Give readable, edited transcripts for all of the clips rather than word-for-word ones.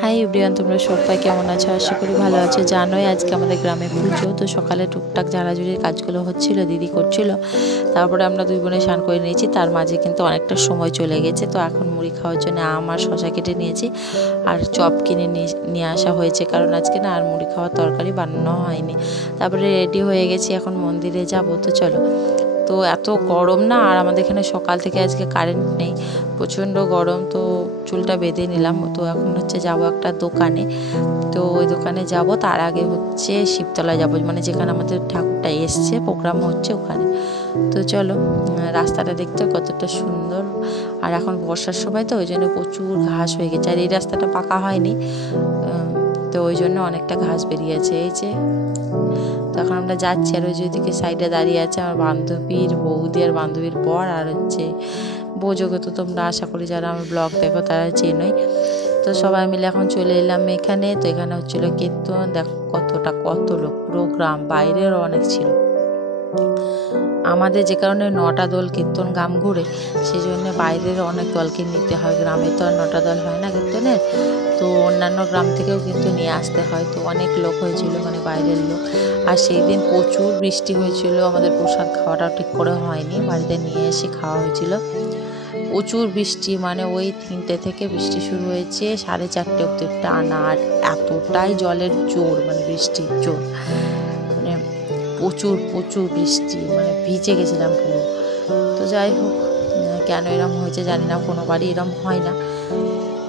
Hi everyone, তোমরা সবাই কেমন আছো? আশা করি ভালো আছো। জানোই আজকে আমাদের গ্রামে পুজো, তো সকালে টুকটাক ঝাড়াঝুড়ির কাজগুলো হচ্ছিল, দিদি করছিল। তারপরে আমরা দুই বোনে স্নান করে নিয়েছি, তার মাঝে কিন্তু অনেকটা সময় চলে গেছে। তো এখন মুড়ি খাওয়ার জন্য আম আর শশা কেটে নিয়েছি, আর চপ কিনে নিয়ে আসা হয়েছে, কারণ আজকে না আর মুড়ি খাওয়ার তরকারি বানানো হয়নি। তারপরে রেডি হয়ে গেছি, এখন মন্দিরে যাবো। তো চলো। তো এত গরম না, আর আমাদের এখানে সকাল থেকে আজকে কারেন্ট নেই, প্রচণ্ড গরম। তো চুলটা বেঁধে নিলাম। তো এখন হচ্ছে যাব একটা দোকানে, তো ওই দোকানে যাব। তার আগে হচ্ছে শিবতলায় যাব, মানে যেখানে আমাদের ঠাকুরটা এসছে, প্রোগ্রাম হচ্ছে ওখানে। তো চলো, রাস্তাটা দেখতে কতটা সুন্দর। আর এখন বর্ষার সময়, তো ওই জন্য প্রচুর ঘাস হয়ে গেছে, আর এই রাস্তাটা পাকা হয়নি, তো ওই জন্য অনেকটা ঘাস বেরিয়েছে। এই যে তো এখন আমরা যাচ্ছি, আর ওই যেদিকে সাইডে দাঁড়িয়ে আছে আমার বান্ধবীর বৌদি আর বান্ধবীর বর, আর হচ্ছে বোঝোকে তো তোমরা, আশা করি যারা আমার ব্লগ দেখো তারা চেনোই। তো সবাই মিলে এখন চলে এলাম এখানে। তো এখানে হচ্ছিল কীর্তন, দেখো কত লোক, পুরো গ্রাম, বাইরেরও অনেক ছিল। আমাদের যে কারণে 9টা দল কীর্তন গ্রাম ঘুরে, সেই জন্য বাইরের অনেক দলকে নিতে হয়, গ্রামে তো আর 9টা দল হয় না কীর্তনের। তো অন্যান্য গ্রাম থেকেও কিন্তু নিয়ে আসতে হয়। তো অনেক লোক হয়েছিল, মানে বাইরের লোক। আর সেই দিন প্রচুর বৃষ্টি হয়েছিল, আমাদের প্রসাদ খাওয়াটাও ঠিক করে হয়নি, বাড়িতে নিয়ে এসে খাওয়া হয়েছিল। প্রচুর বৃষ্টি, মানে ওই 3টে থেকে বৃষ্টি শুরু হয়েছে, 4:30 অব্দি টানা। আর এতটাই জলের জোর, মানে বৃষ্টির জোর, মানে প্রচুর বৃষ্টি, মানে ভিজে গেছিলাম পুরো। তো যাই হোক, কেন এরম হয়েছে জানি না, কোনো বাড়ি এরম হয় না,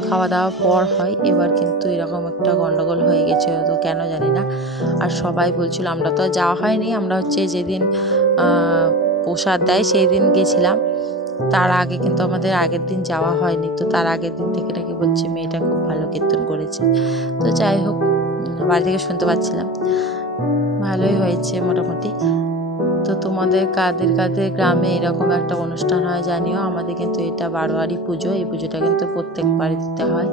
খাওয়া দাওয়ার পর হয়। এবার কিন্তু এরকম একটা গন্ডগোল হয়ে গেছে, তো কেন জানি না। আর সবাই বলছিল, আমরা তো যাওয়া হয়নি, আমরা হচ্ছে যেদিন প্রসাদ দেয় সেই দিন গেছিলাম। তার আগে কিন্তু আমাদের আগের দিন যাওয়া হয়নি। তো তার আগের দিন থেকে নাকি বলছে মেয়েটা খুব ভালো কীর্তন করেছে। তো যাই হোক, বাড়ি থেকে শুনতে পাচ্ছিলাম, ভালোই হয়েছে মোটামুটি। তো তোমাদের কাদের গ্রামে এরকম একটা অনুষ্ঠান হয় জানিও। আমাদের কিন্তু এটা বারোয়ারি পুজো, এই পুজোটা কিন্তু প্রত্যেকবার দিতে হয়।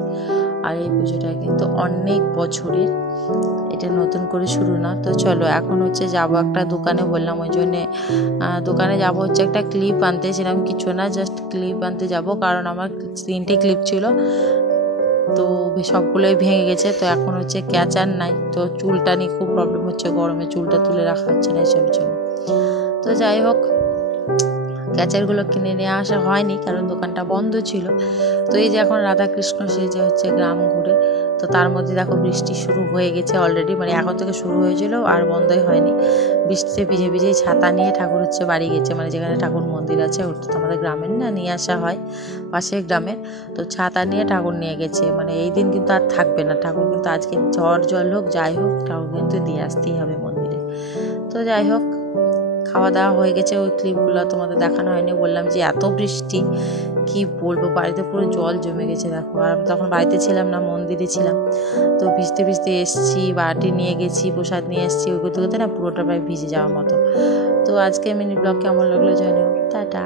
আর এই পুজোটা কিন্তু অনেক বছরের, এটা নতুন করে শুরু না। তো চলো, এখন হচ্ছে যাব একটা দোকানে, বললাম ওই জন্যে দোকানে যাব হচ্ছে একটা ক্লিপ আনতে, সেরকম কিছু না, জাস্ট ক্লিপ আনতে যাব, কারণ আমার 3টে ক্লিপ ছিল, তো সবগুলোই ভেঙে গেছে। তো এখন হচ্ছে ক্যাচার নাই, তো চুলটা নিয়ে খুব প্রবলেম হচ্ছে, গরমে চুলটা তুলে রাখা হচ্ছে না এসবের জন্য। তো যাই হোক, ক্যাচারগুলো কিনে নিয়ে আসা হয়নি, কারণ দোকানটা বন্ধ ছিল। তো এই যে এখন রাধাকৃষ্ণ সেজে হচ্ছে গ্রাম ঘুরে, তো তার মধ্যে দেখো বৃষ্টি শুরু হয়ে গেছে অলরেডি, মানে এখন থেকে শুরু হয়েছিল আর বন্ধই হয়নি। বৃষ্টিতে ভিজেই ছাতা নিয়ে ঠাকুর হচ্ছে বাড়ি গেছে, মানে যেখানে ঠাকুর মন্দির আছে, ওটা তো আমাদের গ্রামের না, নিয়ে আসা হয় পাশের গ্রামের। তো ছাতা নিয়ে ঠাকুর নিয়ে গেছে, মানে এই দিন কিন্তু আর থাকবে না ঠাকুর, কিন্তু আজকে ঝড় জল হোক যাই হোক, ঠাকুর কিন্তু দিয়ে আসতেই হবে মন্দিরে। তো যাই হোক, খাওয়া দাওয়া হয়ে গেছে। ওই ক্লিপগুলো তোমাদের দেখানো হয়নি, বললাম যে এত বৃষ্টি কি বলবো, বাড়িতে পুরো জল জমে গেছে দেখো। আর আমি তখন বাড়িতে ছিলাম না, মন্দিরে ছিলাম। তো ভিজতে এসছি, বাটি নিয়ে গেছি, প্রসাদ নিয়ে এসছি, ওই করতে করতে না পুরোটা প্রায় ভিজে যাওয়ার মতো। তো আজকে মিনি ব্লগ কেমন লাগলো জানিও। টাটা।